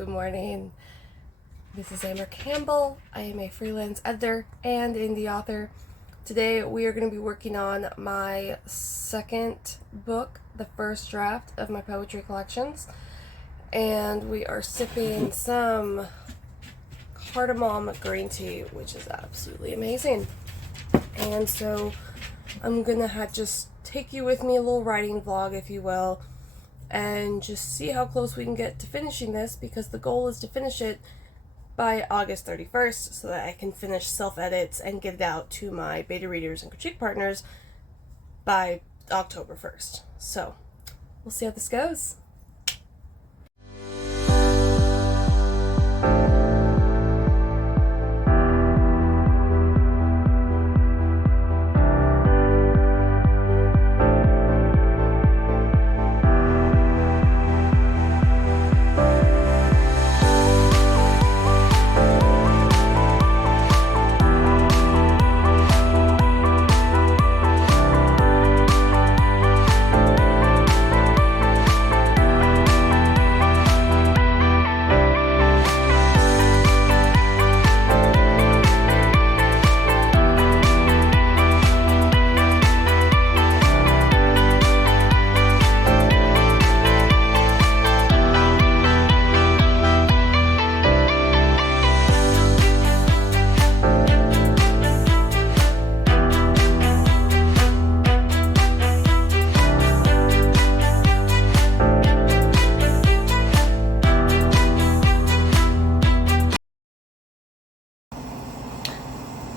Good morning. This is Campbell. I am a freelance editor and indie author. Today we are going to be working on my second book, the first draft of my poetry collections. And we are sipping some cardamom green tea, which is absolutely amazing. And so I'm going to just take you with me, a little writing vlog, if you will, and just see how close we can get to finishing this, because the goal is to finish it by August 31st so that I can finish self-edits and get it out to my beta readers and critique partners by October 1st. So we'll see how this goes.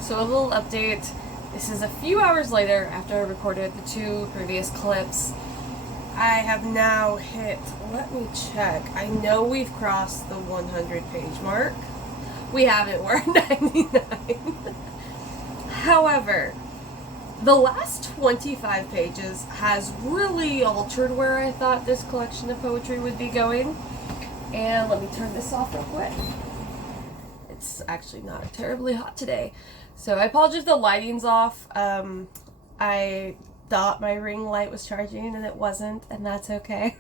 So a little update. This is a few hours later after I recorded the two previous clips. I have now hit, let me check. I know we've crossed the 100 page mark. We haven't, we're at 99. However, the last 25 pages has really altered where I thought this collection of poetry would be going. And let me turn this off real quick. It's actually not terribly hot today. So I apologize if the lighting's off. I thought my ring light was charging and it wasn't, and that's okay.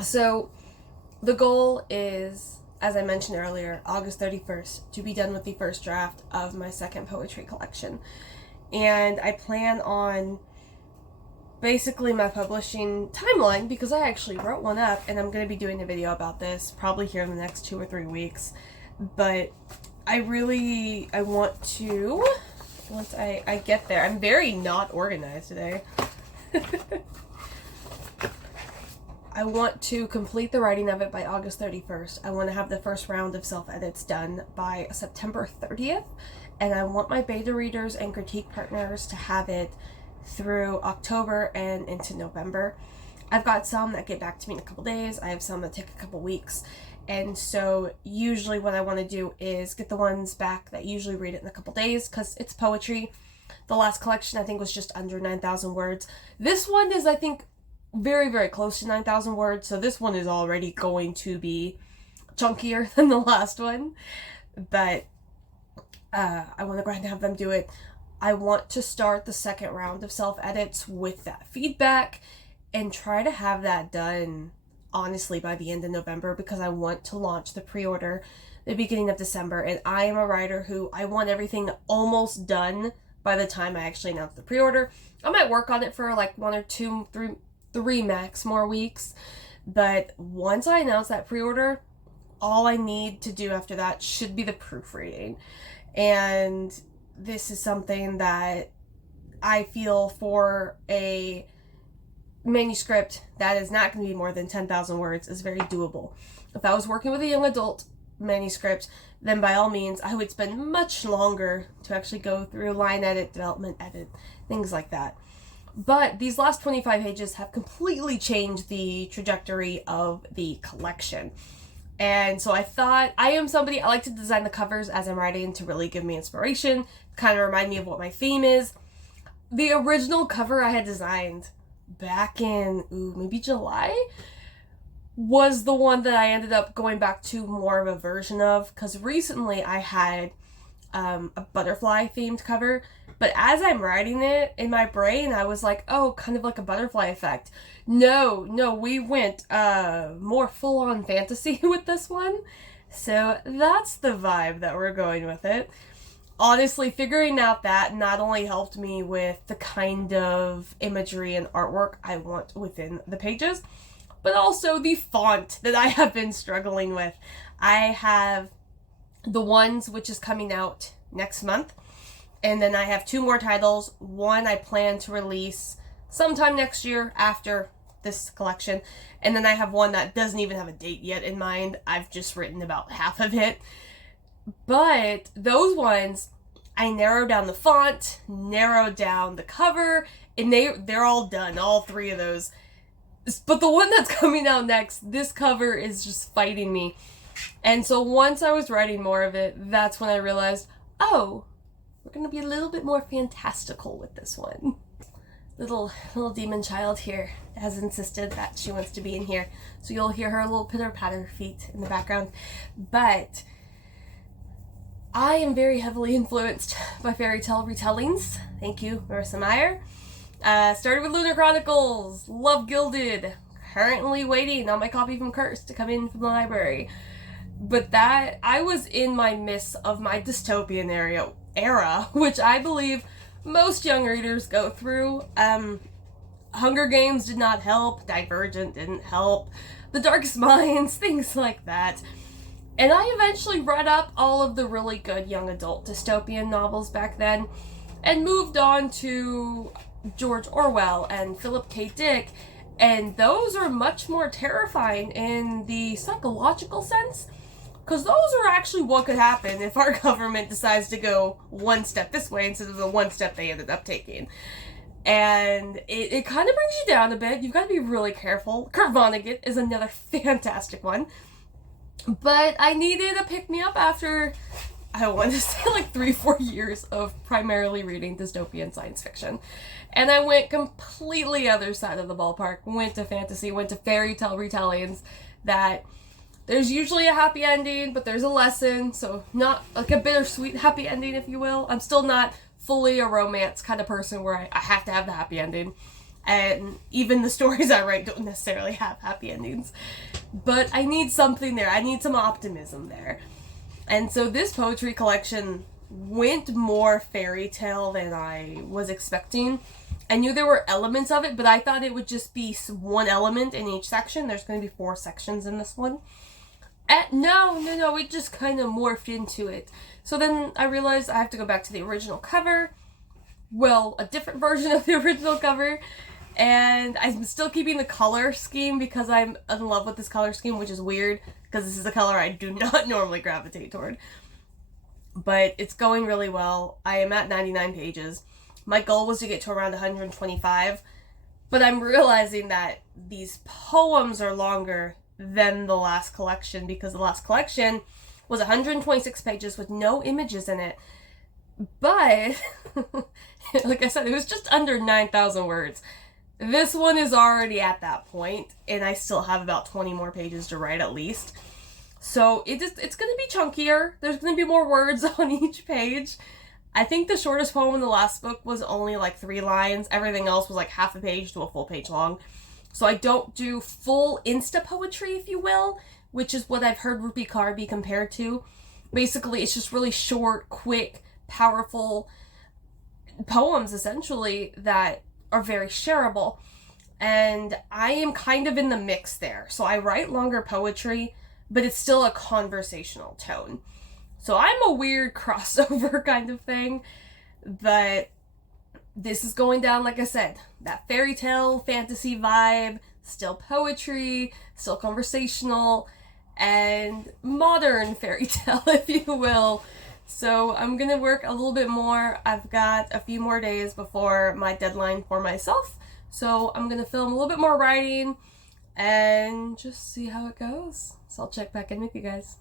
So the goal is, as I mentioned earlier, August 31st to be done with the first draft of my second poetry collection. And I plan on basically my publishing timeline, because I actually wrote one up and I'm going to be doing a video about this probably here in the next 2 or 3 weeks. But I want to, once I get there, I'm very not organized today. I want to complete the writing of it by August 31st. I want to have the first round of self-edits done by September 30th. And I want my beta readers and critique partners to have it through October and into November. I've got some that get back to me in a couple days. I have some that take a couple weeks. And so usually what I want to do is get the ones back that usually read it in a couple days, because it's poetry. The last collection I think was just under 9,000 words. This one is, I think, very, very close to 9,000 words. So this one is already going to be chunkier than the last one. But I want to go ahead and have them do it. I want to start the second round of self-edits with that feedback and try to have that done honestly by the end of November, because I want to launch the pre-order the beginning of December. And I am a writer who I want everything almost done by the time I actually announce the pre-order. I might work on it for like 1 or 2, 3 max more weeks, but once I announce that pre-order, all I need to do after that should be the proofreading. And this is something that I feel for a manuscript that is not going to be more than 10,000 words is very doable. If I was working with a young adult manuscript, then by all means I would spend much longer to actually go through line edit, development edit, things like that. But these last 25 pages have completely changed the trajectory of the collection. And so I thought, I am somebody, I like to design the covers as I'm writing to really give me inspiration, kind of remind me of what my theme is. The original cover I had designed back in maybe July was the one that I ended up going back to more of a version of, because recently I had a butterfly themed cover. But as I'm writing it, in my brain, I was like, oh, kind of like a butterfly effect. No, we went more full-on fantasy with this one. So that's the vibe that we're going with it. Honestly, figuring out that not only helped me with the kind of imagery and artwork I want within the pages, but also the font that I have been struggling with. I have the ones which is coming out next month, and then I have 2 more titles. One I plan to release sometime next year after this collection, and then I have one that doesn't even have a date yet in mind. I've just written about half of it. But those ones, I narrowed down the font, narrowed down the cover, and they're all done, all 3 of those. But the one that's coming out next, this cover is just fighting me. And so once I was writing more of it, that's when I realized, oh, we're going to be a little bit more fantastical with this one. Little demon child here has insisted that she wants to be in here. So you'll hear her little pitter-patter feet in the background. But I am very heavily influenced by fairy tale retellings. Thank you, Marissa Meyer. Started with Lunar Chronicles, Love Gilded, currently waiting on my copy from Curse to come in from the library. But that, I was in my midst of my dystopian era, which I believe most young readers go through. Hunger Games did not help, Divergent didn't help, The Darkest Minds, things like that. And I eventually read up all of the really good young adult dystopian novels back then, and moved on to George Orwell and Philip K. Dick, and those are much more terrifying in the psychological sense, because those are actually what could happen if our government decides to go one step this way instead of the one step they ended up taking. And it kind of brings you down a bit. You've got to be really careful. Kurt Vonnegut is another fantastic one. But I needed a pick-me-up after, I want to say, like 3-4 years of primarily reading dystopian science fiction. And I went completely other side of the ballpark. Went to fantasy, went to fairy tale retellings that there's usually a happy ending, but there's a lesson. So not like a bittersweet happy ending, if you will. I'm still not fully a romance kind of person where I have to have the happy ending. And even the stories I write don't necessarily have happy endings. But I need something there. I need some optimism there. And so this poetry collection went more fairy tale than I was expecting. I knew there were elements of it, but I thought it would just be one element in each section. There's going to be 4 sections in this one. No, it just kind of morphed into it. So then I realized I have to go back to the original cover. Well, a different version of the original cover. And I'm still keeping the color scheme because I'm in love with this color scheme, which is weird because this is a color I do not normally gravitate toward. But it's going really well. I am at 99 pages. My goal was to get to around 125, but I'm realizing that these poems are longer than the last collection because the last collection was 126 pages with no images in it. But, like I said, it was just under 9,000 words. This one is already at that point, and I still have about 20 more pages to write at least. So it's going to be chunkier. There's going to be more words on each page. I think the shortest poem in the last book was only like 3 lines. Everything else was like half a page to a full page long. So I don't do full insta poetry, if you will, which is what I've heard Rupi Kaur be compared to. Basically, it's just really short, quick, powerful poems, essentially, that are very shareable. And I am kind of in the mix there. So I write longer poetry, but it's still a conversational tone. So I'm a weird crossover kind of thing, but this is going down, like I said, that fairy tale, fantasy vibe, still poetry, still conversational, and modern fairy tale, if you will. So I'm going to work a little bit more. I've got a few more days before my deadline for myself, so I'm going to film a little bit more writing and just see how it goes. So I'll check back in with you guys.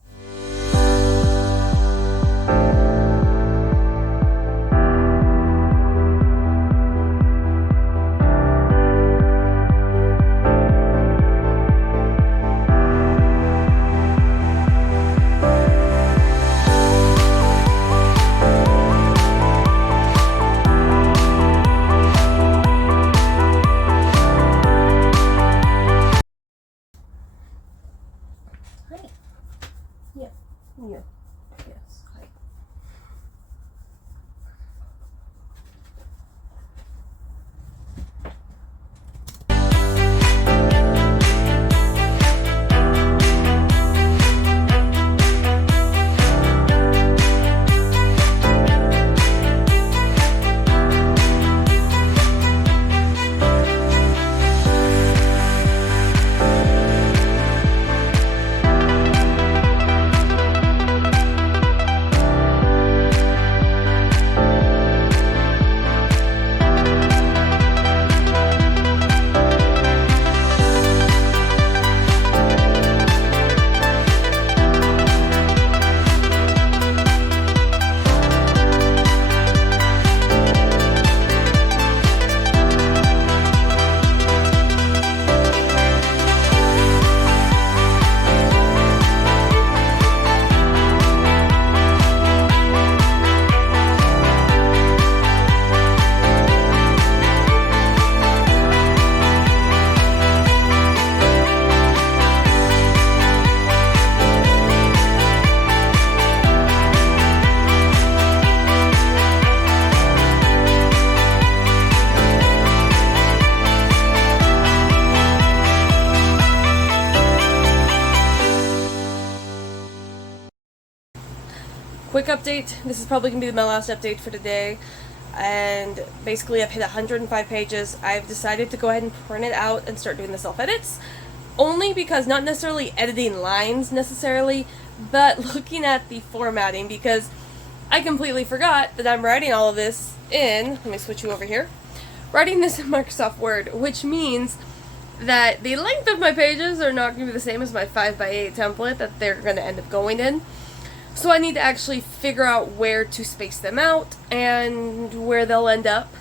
Yeah. Yes. Hi. Quick update, this is probably going to be my last update for today, and basically I've hit 105 pages. I've decided to go ahead and print it out and start doing the self-edits, only because not necessarily editing lines necessarily, but looking at the formatting, because I completely forgot that I'm writing all of this in, let me switch you over here, writing this in Microsoft Word, which means that the length of my pages are not going to be the same as my 5x8 template that they're going to end up going in. So I need to actually figure out where to space them out and where they'll end up.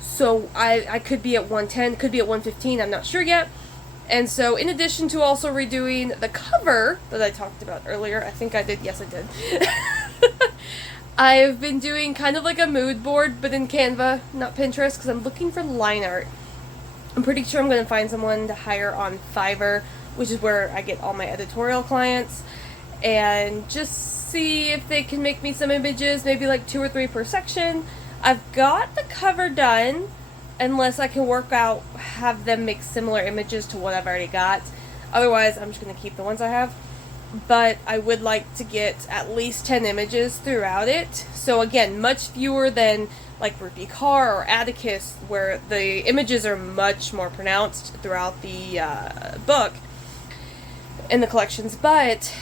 So I could be at 110, could be at 115, I'm not sure yet. And so in addition to also redoing the cover that I talked about earlier, I think I did, yes I did. I've been doing kind of like a mood board, but in Canva, not Pinterest, because I'm looking for line art. I'm pretty sure I'm going to find someone to hire on Fiverr, which is where I get all my editorial clients, and just see if they can make me some images, maybe like 2 or 3 per section. I've got the cover done, unless I can work out, have them make similar images to what I've already got. Otherwise, I'm just going to keep the ones I have. But I would like to get at least 10 images throughout it. So again, much fewer than like Rupi Kaur or Atticus, where the images are much more pronounced throughout the book in the collections. But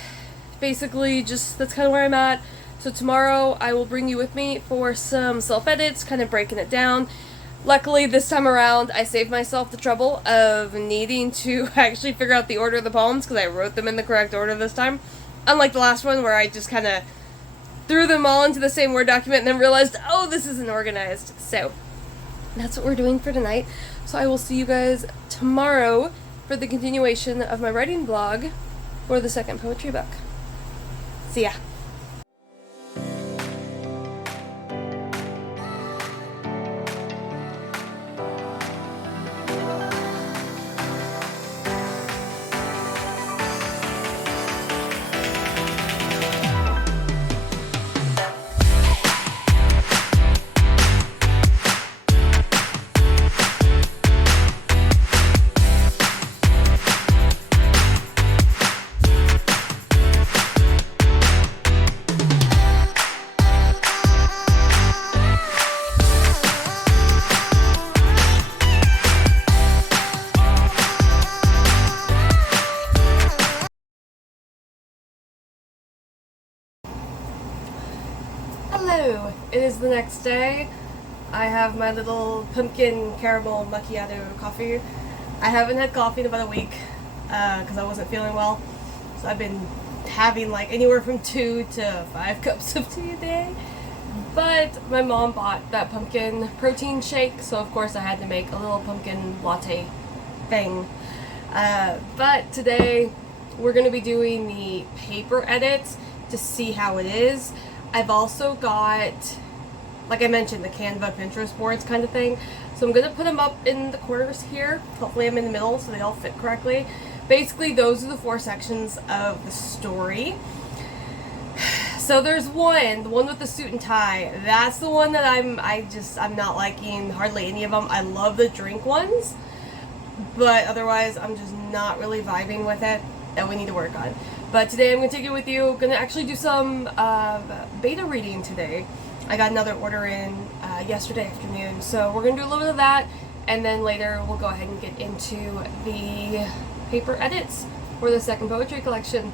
basically, just that's kind of where I'm at. So tomorrow I will bring you with me for some self-edits, kind of breaking it down. Luckily, this time around, I saved myself the trouble of needing to actually figure out the order of the poems, because I wrote them in the correct order this time. Unlike the last one, where I just kind of threw them all into the same Word document and then realized, oh, this isn't organized. So, that's what we're doing for tonight. So I will see you guys tomorrow for the continuation of my writing blog for the second poetry book. See ya. Hello, it is the next day. I have my little pumpkin caramel macchiato coffee. I haven't had coffee in about a week because I wasn't feeling well. So I've been having like anywhere from 2 to 5 cups of tea a day. But my mom bought that pumpkin protein shake, so of course I had to make a little pumpkin latte thing. But today we're going to be doing the paper edits to see how it is. I've also got, like I mentioned, the Canva Pinterest boards kind of thing. So I'm going to put them up in the corners here. Hopefully I'm in the middle so they all fit correctly. Basically, those are the 4 sections of the story. So there's the one with the suit and tie. That's the one that I'm not liking hardly any of them. I love the drink ones, but otherwise I'm just not really vibing with it. That we need to work on. But today I'm going to take it with you. Going to actually do some beta reading today. I got another order in yesterday afternoon, so we're going to do a little bit of that, and then later we'll go ahead and get into the paper edits for the second poetry collection.